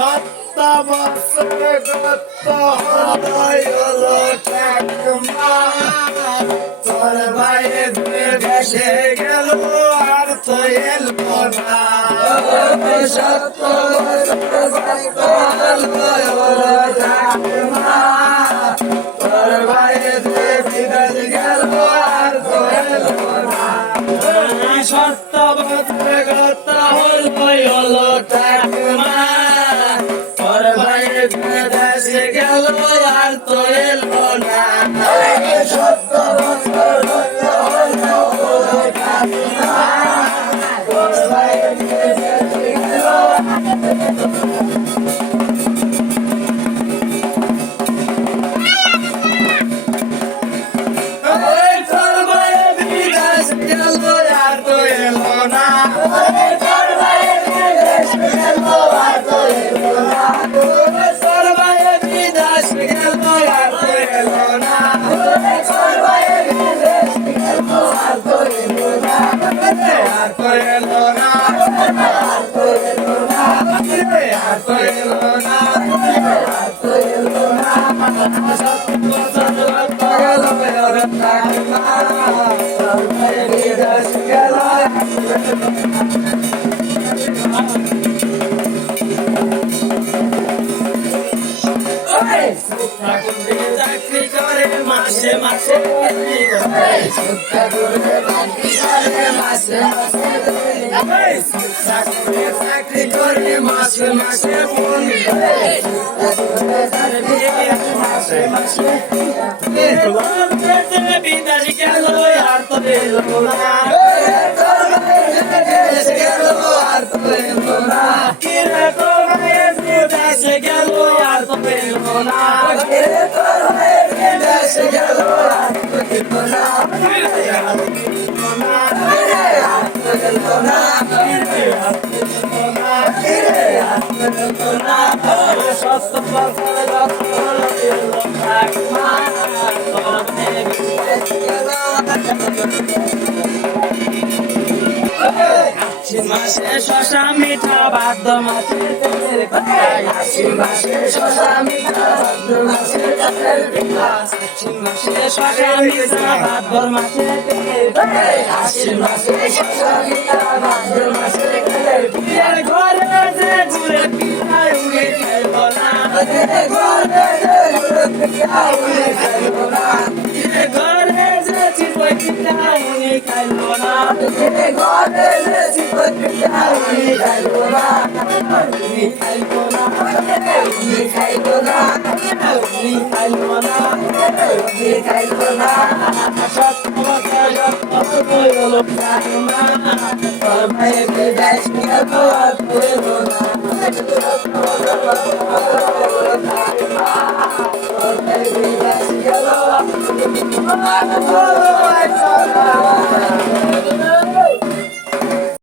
সত্য বছর গত হলো ঠাকুমা তোর বাইরে ভেসে গেল আর তো এলো না সত্য বছর গত হলো ঠাকুমা তোর বাইরে ভেসে গেল আর তো এলো না সত্য বছর গত হলো ঠাকুমা তোর বাইরে ভেসে গেল আর তো এলো না সত্য বছর গত হলো ঠাকুমা তোর বাইরে ভেসে গেল মাসে মাসে চাকরি করে মাসে মাসে মাসে মাসে বিদাস গেল আর তো এলো না আর তো এলো না বিদাস গেল আর তো এলো না মাসে শশা মিঠা ভাদ্র মাসে মাসে শশা মিঠা ভাদ্র মাসে মাসে শশা মিঠা ভাদ্র মাসে মাসে শশা মিঠা ভাদ্র মাসে ঘরে যে ঘুরে পিঠা উড়ে খেলব না ঘরে যে ঘুরে পিঠা উড়ে খেলব না ঘরে যে চিপই পিঠা উড়ে খেলব না ঘরে যে চিপই পিঠা উড়ে খেলব না খাইব না খাইব না খাইব না খাইব না সত্য হলো ঠাকুমা তোর ভাইয়ের বিদায় গেল আর হইল না তোর ভাইয়ের বিদায় গেল আর হইল না